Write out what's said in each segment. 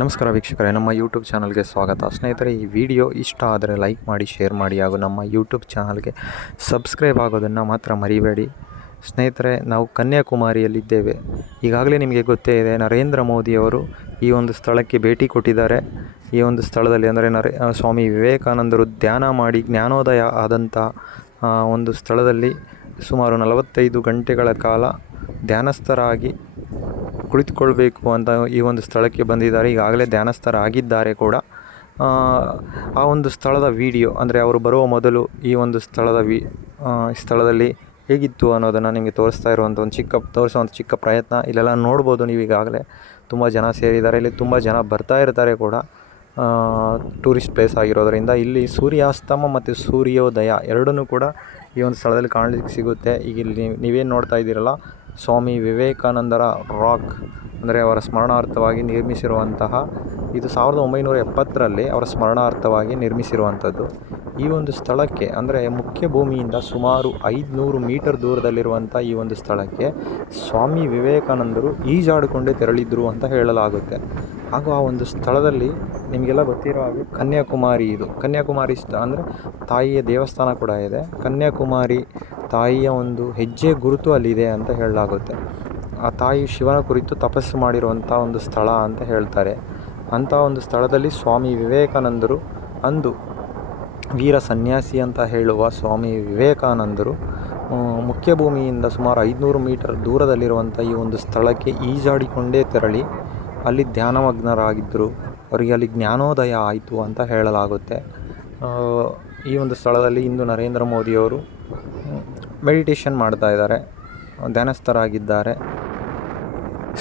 ನಮಸ್ಕಾರ ವೀಕ್ಷಕರೇ, ನಮ್ಮ ಯೂಟ್ಯೂಬ್ ಚಾನಲ್ಗೆ ಸ್ವಾಗತ. ಸ್ನೇಹಿತರೆ, ಈ ವಿಡಿಯೋ ಇಷ್ಟ ಆದರೆ ಲೈಕ್ ಮಾಡಿ, ಶೇರ್ ಮಾಡಿ ಹಾಗೂ ನಮ್ಮ ಯೂಟ್ಯೂಬ್ ಚಾನಲ್ಗೆ ಸಬ್ಸ್ಕ್ರೈಬ್ ಆಗೋದನ್ನು ಮಾತ್ರ ಮರಿಬೇಡಿ. ಸ್ನೇಹಿತರೆ, ನಾವು ಕನ್ಯಾಕುಮಾರಿಯಲ್ಲಿದ್ದೇವೆ. ಈಗಾಗಲೇ ನಿಮಗೆ ಗೊತ್ತೇ ಇದೆ, ನರೇಂದ್ರ ಮೋದಿಯವರು ಈ ಒಂದು ಸ್ಥಳಕ್ಕೆ ಭೇಟಿ ಕೊಟ್ಟಿದ್ದಾರೆ. ಈ ಒಂದು ಸ್ಥಳದಲ್ಲಿ ಅಂದರೆ ಸ್ವಾಮಿ ವಿವೇಕಾನಂದರು ಧ್ಯಾನ ಮಾಡಿ ಜ್ಞಾನೋದಯ ಆದಂಥ ಒಂದು ಸ್ಥಳದಲ್ಲಿ ಸುಮಾರು 45 ಗಂಟೆಗಳ ಕಾಲ ಧ್ಯಾನಸ್ಥರಾಗಿ ಕುಳಿತುಕೊಳ್ಬೇಕು ಅಂತ ಈ ಒಂದು ಸ್ಥಳಕ್ಕೆ ಬಂದಿದ್ದಾರೆ. ಈಗಾಗಲೇ ಧ್ಯಾನಸ್ಥರಾಗಿದ್ದಾರೆ ಕೂಡ. ಆ ಒಂದು ಸ್ಥಳದ ವಿಡಿಯೋ ಅಂದರೆ ಅವರು ಬರುವ ಮೊದಲು ಈ ಒಂದು ಸ್ಥಳದಲ್ಲಿ ಹೇಗಿತ್ತು ಅನ್ನೋದನ್ನು ನಿಮಗೆ ತೋರಿಸ್ತಾ ಇರುವಂಥ ತೋರಿಸುವಂಥ ಚಿಕ್ಕ ಪ್ರಯತ್ನ. ಇಲ್ಲೆಲ್ಲ ನೋಡ್ಬೋದು ನೀವು. ಈಗಾಗಲೇ ತುಂಬ ಜನ ಸೇರಿದ್ದಾರೆ. ಇಲ್ಲಿ ತುಂಬ ಜನ ಬರ್ತಾ ಇರ್ತಾರೆ ಕೂಡ. ಟೂರಿಸ್ಟ್ ಪ್ಲೇಸ್ ಆಗಿರೋದರಿಂದ ಇಲ್ಲಿ ಸೂರ್ಯಾಸ್ತಮ ಮತ್ತು ಸೂರ್ಯೋದಯ ಎರಡನ್ನೂ ಕೂಡ ಈ ಒಂದು ಸ್ಥಳದಲ್ಲಿ ಕಾಣಲಿಕ್ಕೆ ಸಿಗುತ್ತೆ. ಈಗ ಇಲ್ಲಿ ನೀವೇನು ನೋಡ್ತಾ ಇದ್ದೀರಲ್ಲ, ಸ್ವಾಮಿ ವಿವೇಕಾನಂದರ ರಾಕ್ ಅಂದರೆ ಅವರ ಸ್ಮರಣಾರ್ಥವಾಗಿ ನಿರ್ಮಿಸಿರುವಂತಹ ಇದು 1970ರಲ್ಲಿ ಅವರ ಸ್ಮರಣಾರ್ಥವಾಗಿ ನಿರ್ಮಿಸಿರುವಂಥದ್ದು. ಈ ಒಂದು ಸ್ಥಳಕ್ಕೆ ಅಂದರೆ ಮುಖ್ಯ ಭೂಮಿಯಿಂದ ಸುಮಾರು 500 ಮೀಟರ್ ದೂರದಲ್ಲಿರುವಂಥ ಈ ಒಂದು ಸ್ಥಳಕ್ಕೆ ಸ್ವಾಮಿ ವಿವೇಕಾನಂದರು ಈಜಾಡಿಕೊಂಡೇ ತೆರಳಿದ್ರು ಅಂತ ಹೇಳಲಾಗುತ್ತೆ. ಹಾಗೂ ಆ ಒಂದು ಸ್ಥಳದಲ್ಲಿ ನಿಮಗೆಲ್ಲ ಗೊತ್ತಿರೋ ಹಾಗೆ ಕನ್ಯಾಕುಮಾರಿ ಅಂದರೆ ತಾಯಿಯ ದೇವಸ್ಥಾನ ಕೂಡ ಇದೆ. ಕನ್ಯಾಕುಮಾರಿ ತಾಯಿಯ ಒಂದು ಹೆಜ್ಜೆ ಗುರುತು ಅಲ್ಲಿದೆ ಅಂತ ಹೇಳಲಾಗುತ್ತೆ. ಆ ತಾಯಿ ಶಿವನ ಕುರಿತು ತಪಸ್ಸು ಮಾಡಿರುವಂಥ ಒಂದು ಸ್ಥಳ ಅಂತ ಹೇಳ್ತಾರೆ. ಅಂಥ ಒಂದು ಸ್ಥಳದಲ್ಲಿ ಸ್ವಾಮಿ ವಿವೇಕಾನಂದರು ಅಂದು ವೀರ ಸನ್ಯಾಸಿ ಅಂತ ಹೇಳುವ ಸ್ವಾಮಿ ವಿವೇಕಾನಂದರು ಮುಖ್ಯ ಭೂಮಿಯಿಂದ ಸುಮಾರು 500 ಮೀಟರ್ ದೂರದಲ್ಲಿರುವಂಥ ಈ ಒಂದು ಸ್ಥಳಕ್ಕೆ ಈಜಾಡಿಕೊಂಡೇ ತೆರಳಿ ಅಲ್ಲಿ ಧ್ಯಾನಮಗ್ನರಾಗಿದ್ದರು. ಅವರಿಗೆ ಅಲ್ಲಿ ಜ್ಞಾನೋದಯ ಆಯಿತು ಅಂತ ಹೇಳಲಾಗುತ್ತೆ. ಈ ಒಂದು ಸ್ಥಳದಲ್ಲಿ ಇಂದು ನರೇಂದ್ರ ಮೋದಿಯವರು ಮೆಡಿಟೇಷನ್ ಮಾಡ್ತಾ ಇದ್ದಾರೆ, ಧ್ಯಾನಸ್ಥರಾಗಿದ್ದಾರೆ.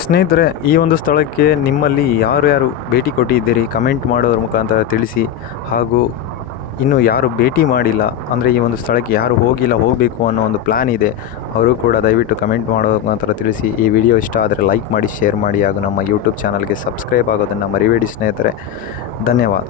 ಸ್ನೇಹಿತರೆ, ಈ ಒಂದು ಸ್ಥಳಕ್ಕೆ ನಿಮ್ಮಲ್ಲಿ ಯಾರು ಭೇಟಿ ಕೊಟ್ಟಿದ್ದೀರಿ ಕಮೆಂಟ್ ಮಾಡೋದ್ರ ಮುಖಾಂತರ ತಿಳಿಸಿ. ಹಾಗೂ ಇನ್ನು ಯಾರು ಭೇಟಿ ಮಾಡಿಲ್ಲ ಅಂದರೆ ಈ ಒಂದು ಸ್ಥಳಕ್ಕೆ ಯಾರು ಹೋಗಬೇಕು ಅನ್ನೋ ಒಂದು ಪ್ಲ್ಯಾನ್ ಇದೆ, ಅವರು ಕೂಡ ದಯವಿಟ್ಟು ಕಮೆಂಟ್ ಮಾಡೋದ್ರ ಮುಖಾಂತರ ತಿಳಿಸಿ. ಈ ವಿಡಿಯೋ ಇಷ್ಟ ಆದರೆ ಲೈಕ್ ಮಾಡಿ, ಶೇರ್ ಮಾಡಿ ಹಾಗೂ ನಮ್ಮ ಯೂಟ್ಯೂಬ್ ಚಾನಲ್ಗೆ ಸಬ್ಸ್ಕ್ರೈಬ್ ಆಗೋದನ್ನು ಮರಿಬೇಡಿ ಸ್ನೇಹಿತರೆ. ಧನ್ಯವಾದ.